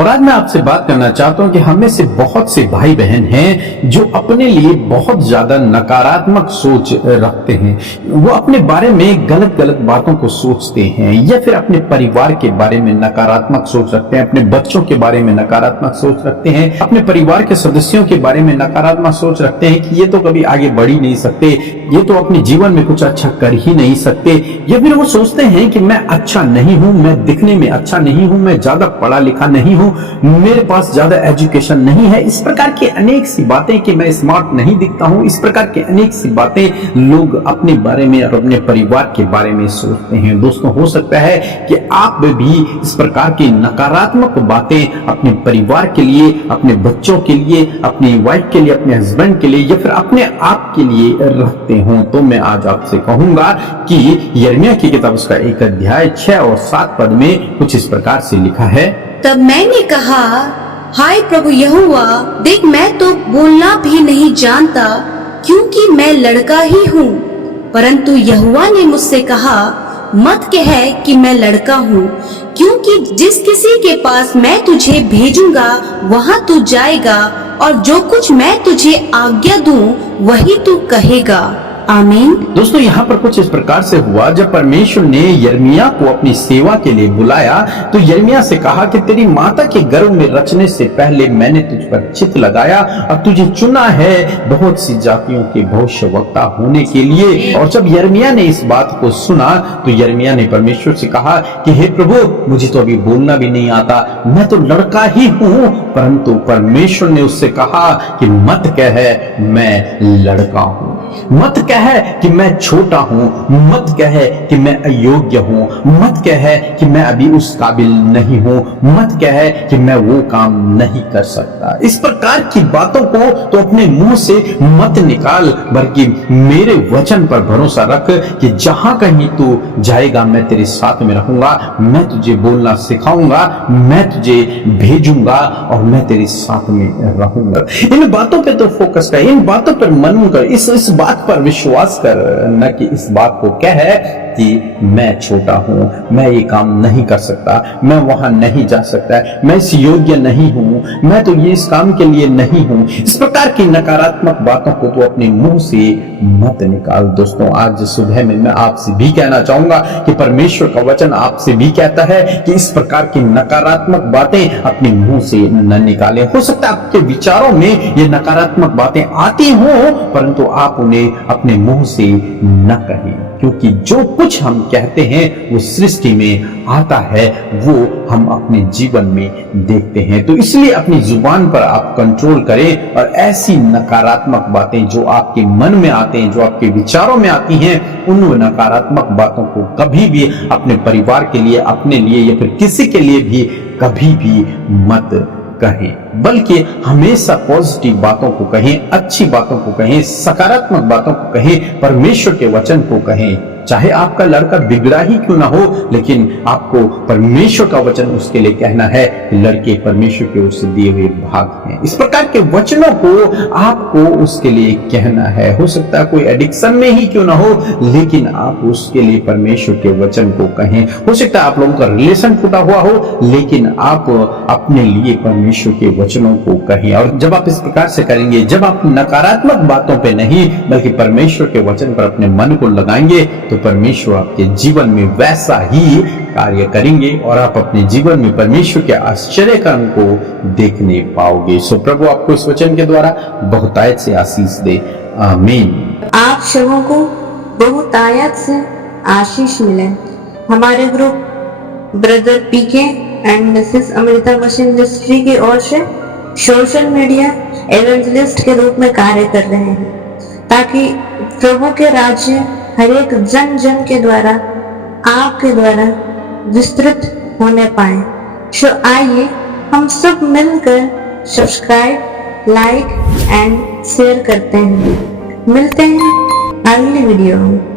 और आज मैं आपसे बात करना चाहता हूं कि हम में से बहुत से भाई बहन हैं जो अपने लिए बहुत ज्यादा नकारात्मक सोच रखते हैं। वो अपने बारे में गलत गलत बातों को सोचते हैं या फिर अपने परिवार के बारे में नकारात्मक सोच रखते हैं, अपने बच्चों के बारे में नकारात्मक सोच रखते हैं, अपने परिवार के सदस्यों के बारे में नकारात्मक सोच रखते हैं कि ये तो कभी आगे बढ़ ही नहीं सकते, ये तो अपने जीवन में कुछ अच्छा कर ही नहीं सकते, या फिर वो सोचते हैं कि मैं अच्छा नहीं हूं, मैं दिखने में अच्छा नहीं हूं, मैं ज्यादा पढ़ा लिखा नहीं हूं, मेरे पास ज्यादा एजुकेशन नहीं है। इस प्रकार की अनेक सी बातें कि मैं स्मार्ट नहीं दिखता हूं, इस प्रकार की अनेक सी बातें लोग अपने बारे में और अपने परिवार के बारे में सोचते हैं। दोस्तों, हो सकता है कि आप भी इस प्रकार की नकारात्मक बातें अपने परिवार के लिए, अपने बच्चों के लिए, अपनी वाइफ के लिए, अपने हस्बैंड के लिए या फिर अपने आप के लिए रखते हो। तो मैं आज आपसे कहूंगा कि यिर्मयाह की किताब उसका 1 अध्याय 6 और 7 पद में कुछ इस प्रकार से लिखा है। तब मैंने कहा, हाय प्रभु यहोवा, देख मैं तो बोलना भी नहीं जानता, क्योंकि मैं लड़का ही हूँ। परंतु यहोवा ने मुझसे कहा, मत कह कि मैं लड़का हूँ, क्योंकि जिस किसी के पास मैं तुझे भेजूंगा वहाँ तू जाएगा, और जो कुछ मैं तुझे आज्ञा दूं वही तू कहेगा। आमीन। दोस्तों, यहाँ पर कुछ इस प्रकार से हुआ, जब परमेश्वर ने यिर्मयाह को अपनी सेवा के लिए बुलाया तो यिर्मयाह से कहा कि तेरी माता के गर्भ में रचने से पहले मैंने तुझ पर चित्त लगाया और तुझे चुना है बहुत सी जातियों के भविष्यवक्ता होने के लिए। और जब यिर्मयाह ने इस बात को सुना तो यिर्मयाह ने परमेश्वर से कहा कि हे प्रभु, मुझे तो अभी बोलना भी नहीं आता, मैं तो लड़का ही हूँ। परंतु परमेश्वर ने उससे कहा कि मत कह मैं लड़का हूँ, मत कह कि मैं छोटा हूं, मत कह कि मैं अयोग्य हूं, मत कह कि मैं अभी उस काबिल नहीं हूं, मत कह कि मैं वो काम नहीं कर सकता। इस प्रकार की बातों को तो अपने मुंह से मत निकाल, बल्कि मेरे वचन पर भरोसा रख कि जहां कहीं तू जाएगा मैं तेरे साथ में रहूंगा, मैं तुझे बोलना सिखाऊंगा, मैं तुझे भेजूंगा और मैं तेरे साथ में रहूंगा। इन बातों पे तो फोकस कर, इन बातों पर मनन कर, इस बात पर विश्वास कर, न कि इस बात को कह कि मैं छोटा हूं, मैं ये काम नहीं कर सकता, मैं वहां नहीं जा सकता, मैं इस योग्य नहीं हूं, मैं तो ये इस काम के लिए नहीं हूं। इस प्रकार की नकारात्मक बातों को तो अपने मुंह से मत निकाल। दोस्तों, आज सुबह में मैं आपसे भी कहना चाहूंगा कि परमेश्वर का वचन आपसे भी कहता है कि इस प्रकार की नकारात्मक बातें अपने मुंह से न निकालें। हो सकता है आपके विचारों में ये नकारात्मक बातें आती हों, परंतु आप उन्हें अपने मुंह से न कहें, क्योंकि जो कुछ हम कहते हैं वो सृष्टि में आता है, वो हम अपने जीवन में देखते हैं। तो इसलिए अपनी जुबान पर आप कंट्रोल करें और ऐसी नकारात्मक बातें जो आपके मन में आते हैं, जो आपके विचारों में आती हैं, उन नकारात्मक बातों को कभी भी अपने परिवार के लिए, अपने लिए या फिर किसी के लिए भी कभी भी मत कहें, बल्कि हमेशा पॉजिटिव बातों को कहें, अच्छी बातों को कहें, सकारात्मक बातों को कहें, परमेश्वर के वचन को कहें। चाहे आपका लड़का बिगड़ा ही क्यों ना हो, लेकिन आपको परमेश्वर का वचन उसके लिए कहना है कि लड़के परमेश्वर की ओर से दिए हुए भाग हैं। इस प्रकार के वचनों को आपको उसके लिए कहना है। हो सकता है कोई एडिक्शन में ही क्यों ना हो, लेकिन आप उसके लिए परमेश्वर के वचन को कहें। हो सकता है आप लोगों का रिलेशन टूटा हुआ हो, लेकिन आप अपने लिए परमेश्वर के वचनों को कहें। और जब आप इस प्रकार से करेंगे, जब आप नकारात्मक बातों पे नहीं बल्कि परमेश्वर के वचन पर अपने मन को लगाएंगे, तो परमेश्वर आपके जीवन में वैसा ही कार्य करेंगे और आप अपने जीवन में परमेश्वर के आश्चर्य कर्म को देखने पाओगे। सो प्रभु आपको इस वचन के द्वारा बहुतायत से आशीष दे। आमीन। आप सबों को बहुतायत से आशीष मिले। हमारे group brother PK and Mrs Amrita machine industry की ओर से सोशल मीडिया एवेंजलिस्ट के रूप में कार्य कर रहे हैं, ताकि प्रभु के राज्य हर एक जन जन के द्वारा, आपके द्वारा विस्तृत होने पाए। सो आइए हम सब मिलकर सब्सक्राइब, लाइक एंड शेयर करते हैं। मिलते हैं अगली वीडियो में।